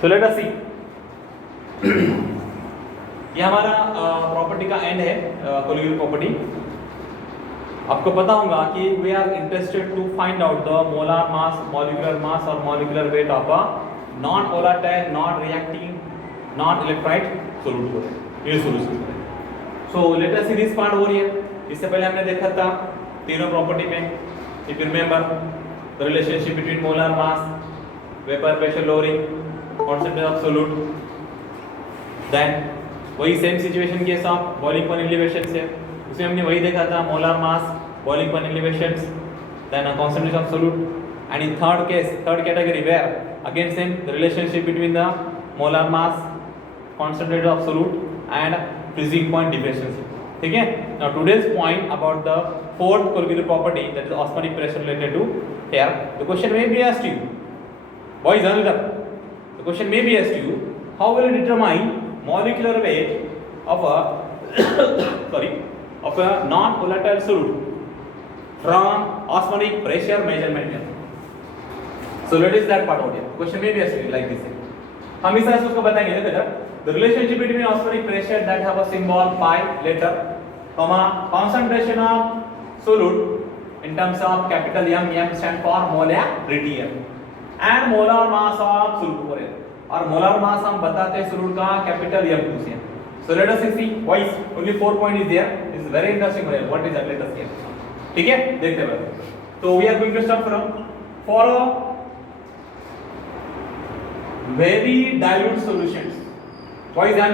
So let us see. ये हमारा property का एंड है, कोलिगुलर प्रॉपर्टी. आपको पता होगा कि we are interested to find out the molar mass, molecular mass और molecular weight of a non volatile, non reacting, non electrolyte solute को है ये सॉल्यूशन है. So let us see this part over here. इससे पहले हमने देखा था तीनों प्रॉपर्टी में, if you remember the relationship between molar mass, vapour pressure lowering, concentration of solute. Then वही सेम सिचुएशन के साथ बॉइलिंग पॉइंट एलिवेशन से, उसमें हमने वही देखा था molar mass, boiling point elevations, then concentration of solute. And in third case, third category where again same the relationship between the molar mass, concentrated of solute and freezing point deficiency. ठीक है. Now today's point about the fourth colloquial property, that is osmotic pressure related to air. The question may be asked to you, boys, answer. The question may be asked to you, how will you determine molecular weight of a sorry, of a non-volatile solute from osmotic pressure measurement? So let us that part out here. Question may be asked to you like this. हम इस तरह से उसको बताएंगे. देखो the relationship between osmotic pressure that have a symbol pi letter, comma concentration of solute in terms of capital M, M stand for molarity and molar mass of solute for it. और molar mass हम बताते हैं solute का capital M2 से. So let us see wise only 4 point is there. This is very interesting. What is that? Let us see. ठीक है, देखते हैं. So we are going to start from for a very dilute solutions. Why is that?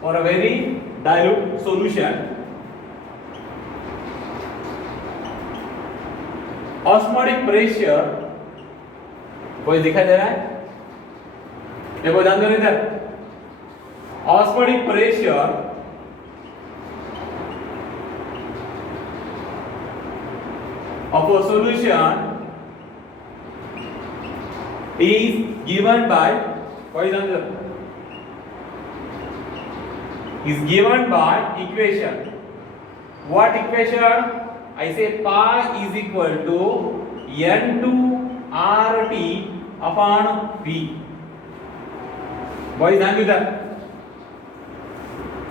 For a very dilute solution, osmotic pressure, कोई दिखाई दे रहा है? देखो ध्यान दो इधर. Osmotic pressure of a solution is given by, what is answer? Is given by equation. What equation? I say pi is equal to N2 RT upon V. Boys and with that.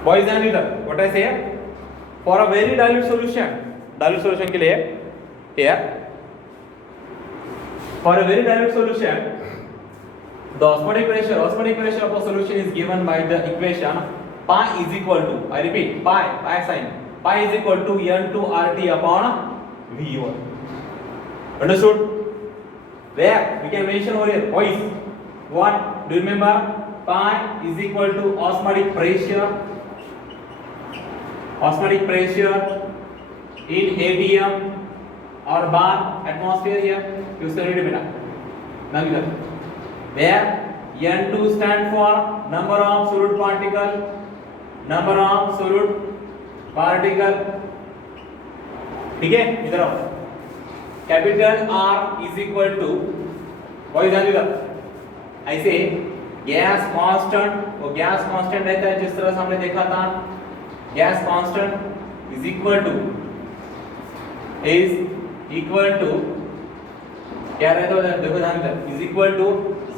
Boys and with that. What I say? For a very dilute solution के लिए here. For a very dilute solution, the osmotic pressure of a solution is given by the equation pi is equal to, I repeat, pi sign, pi is equal to N2 RT upon V1. Understood? Where we can mention over here, boys, what do you remember? Pi is equal to osmotic pressure in atm or bar atmosphere here. use the read beta. Now where N2 stand for number of solute particle. ठीक है, इधर आओ. Capital R is equal to, वही ध्यान दीजिए. ऐसे gas constant, वो gas constant रहता है जिस तरह से हमने देखा था. Gas constant is equal to क्या रहता है? देखो ध्यान दीजिए. is equal to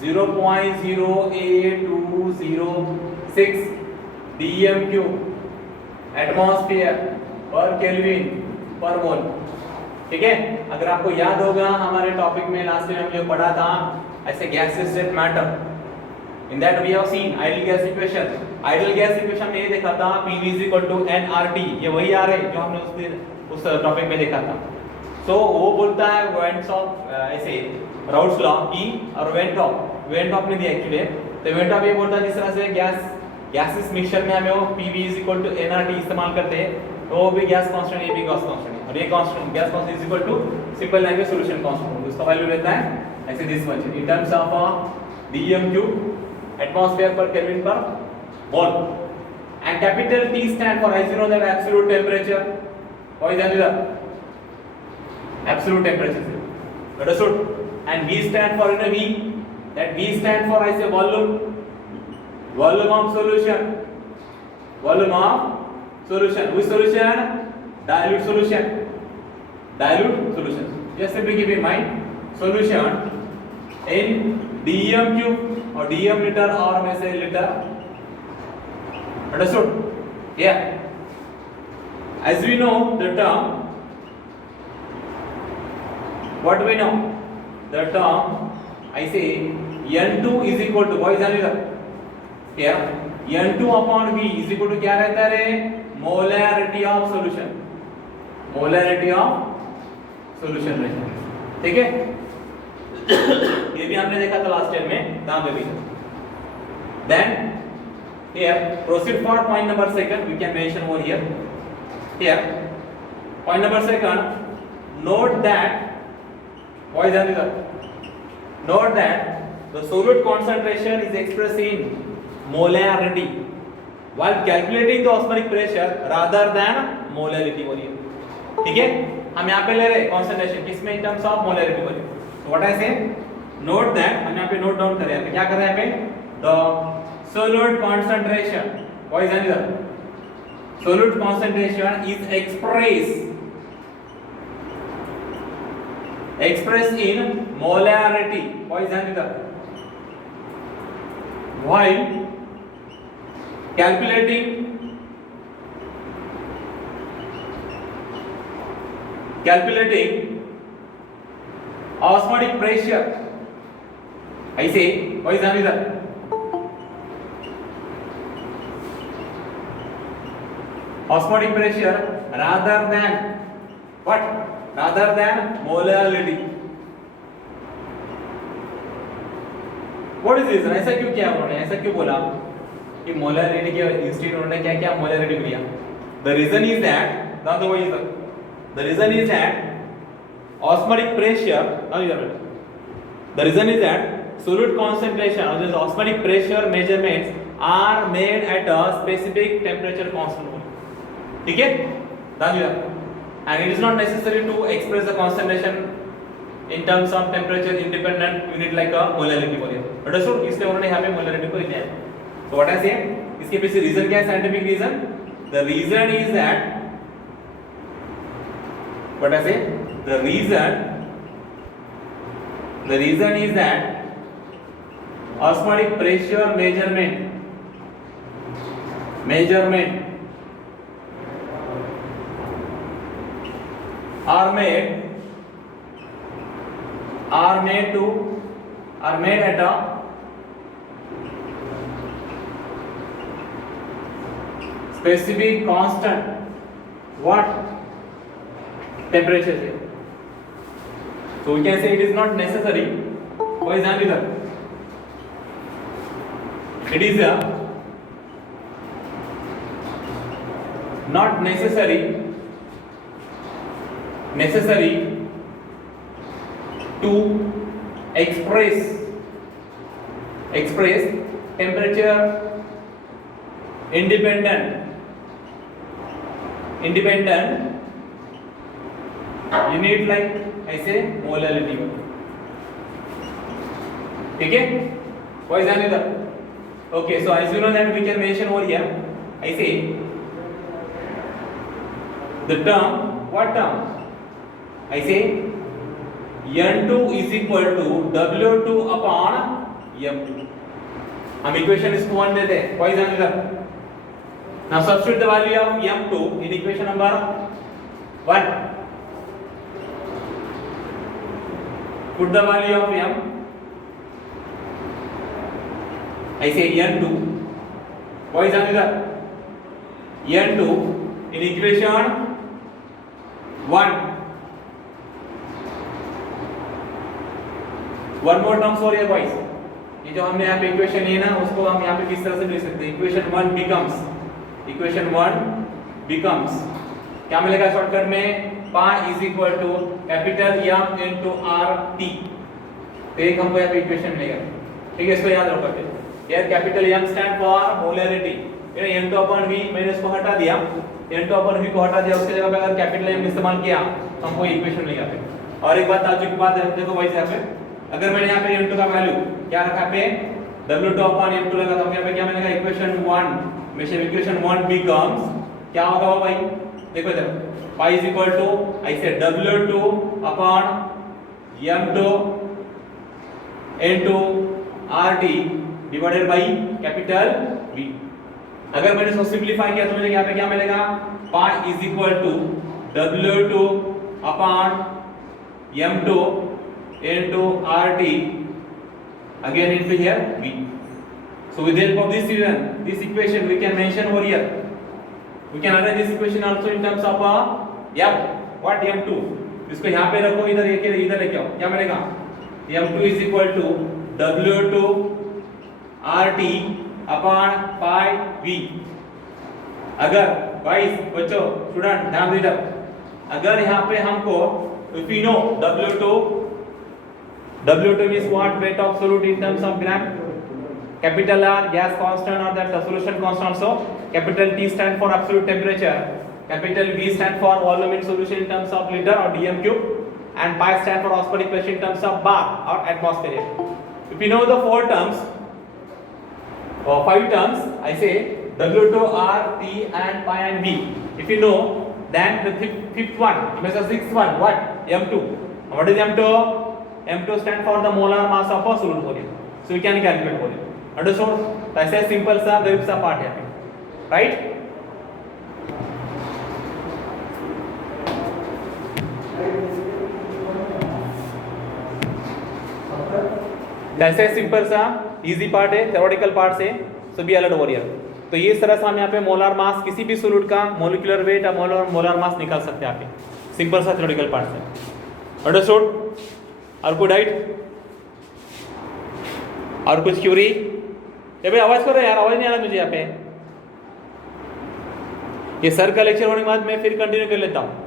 0.08206 dm³ atmosphere per kelvin per मोल. ठीक है. अगर आपको याद होगा हमारे टॉपिक में लास्ट में हमने पढ़ा था ऐसे gases state matter. In that we have seen ideal gas equation. Ideal gas equation में ये देखा था PV = nRT. ये वही आ रहे जो हमने उस टॉपिक में देखा था. तो वो बोलता है वेंट्स ऑफ ऐसे राउट्स लॉ की, और वेंट ऑफ ने दिया एक्चुअली. तो वेंट ऑफ ये बोलता है जिस तरह से गैसेस मिक्सचर में हमें वो PV = nRT इस्तेमाल करते हैं, तो वो भी गैस कांस्टेंट, ये भी गैस कांस्टेंट है. और ये constant gas constant simple language solution constant, उसका वैल्यू रहता है ऐसे this much in terms of dm³ atmosphere per kelvin per mole. And capital T stand for, as you know, that absolute temperature. What is that? Absolute temperature. Understood? And V stand for V. That V stand for, I say, volume of solution. Which solution? Dilute solution. Just simply keep in mind solution in dm³ or और dm litre और में से litre. Understood? Yeah. As we know the term, what do we know? The term, I say N2 is equal to, boys and girls, here N2 upon V is equal to क्या रहता है? Molarity of solution. Molarity of solution रहता है. ठीक है? ये भी हमने देखा था लास्ट टाइम में, यहाँ पे भी. Then here proceed for point number second. We can mention over here. Here point number second. Note that, boys and girls, note that the solute concentration is expressed in molarity while calculating the osmotic pressure rather than molarity over here. ठीक है? हम यहाँ पे ले रहे concentration किसमें? In terms of molarity over here. So what I say? Note that, हम यहाँ पे note down कर रहे हैं. क्या कर रहे हैं यहाँ पे? The solute concentration, boys and girls, solute concentration is expressed in molarity, boys and girls, while calculating osmotic pressure. I say, boys and girls, osmotic pressure rather than what? Rather than molarity. What is this? ऐसा क्यों किया उन्होंने? ऐसा क्यों बोला कि molarity के institute उन्होंने क्या क्या molarity लिया? The reason is that, the reason is that osmotic pressure, the reason is that solute concentration or the osmotic pressure measurements are made at a specific temperature constant. ठीक है? And it is not necessary to express the concentration in terms of temperature independent unit like a molarity for here. Understood? इसलिए उन्होंने यहाँ पे molarity को लिया है. So what I say? इसके पीछे reason क्या है? Scientific reason. The reason is that, what I say? The reason is that osmotic pressure measurement are made at a specific constant what temperature. So we can say it is not necessary. For example, it is not necessary to express temperature independent unit like ऐसे molarity. ठीक है? For example, okay, so as you know that we can mention over here, I say the term, what term? I say N2 is equal to W2 upon M2. हम equation इसको 1 देते हैं. For example, now substitute the value of M2 in equation number 1. Put the value of M. I say N2. For example, N2 in equation 1. One more term for your boys. ये जो हमने यहाँ पे equation लिए ना, उसको हम यहाँ पे किस तरह से लिख सकते हैं? इक्वेशन 1 becomes क्या मिलेगा शॉर्टकट में? Pi is equal to capital M into RT. तो एक हमको यहाँ पे इक्वेशन मिलेगा. ठीक है, इसको याद रखो. यार capital M stand for molarity. ये N2 upon V मैंने इसको हटा दिया. N2 upon V को हटा दिया, उसके जगह पे अगर कैपिटल M इस्तेमाल किया तो हमको इक्वेशन मिलेगा. और एक बात ताजुब की बात है, देखो भाई यहाँ पे अगर मैंने यहाँ पे M2 का वैल्यू क्या रखा पे W2 upon M2 लगा, तो यहाँ पे क्या मिलेगा? इक्वेशन 1 में से इक्वेशन 1 becomes क्या होगा वो भाई? देखो इधर पाई इज इक्वल टू आई से W2 upon M2 into RT divided by capital V। अगर मैंने इसको सिंप्लीफाई किया तो मुझे यहाँ पे क्या मिलेगा, pi is equal to W2 upon M2 into RT again into here V। So with the help of this equation we can mention over here, we can arrange this equation also in terms of what M2, इसको यहाँ पे रखो, इधर इधर लेके आओ, क्या मिलेगा, M2 is equal to W2 RT upon pi V। अगर गाइस बच्चों स्टूडेंट ध्यान दो इधर, अगर यहाँ पे हमको if we know W2 is what, weight of solute in terms of gram, capital R gas constant or that the solution constant, so capital T stand for absolute temperature, capital V stand for volume in solution in terms of liter or dm cube, and pi stand for atmospheric pressure in terms of bar or atmosphere। if you know the four terms or five terms, I say W2 R T and pi and V, if you know, then the fifth one, the sixth one, what, M2, what is M2? M2 stand for the molar mass of a solute volume, so we can calculate volume, understood? तो ऐसे simple सा गरीब सा part है, right? ऐसे simple सा easy part है, theoretical part से सभी अलग ओवर हियर। तो ये तरह से हम यहाँ पे मोलार मास किसी भी सोल्यूट का मोलिकुलर वेट और मोलार मास निकाल सकते हैं यहाँ पे, सिंपल सा थ्योरेटिकल पार्ट से, अंडरस्टूड? और कोई डाइट और कुछ क्यूरी? ये भाई आवाज करो यार, आवाज नहीं आ रहा मुझे यहाँ पे। ये सर का लेक्चर होने के बाद मैं फिर कंटिन्यू कर लेता हूँ।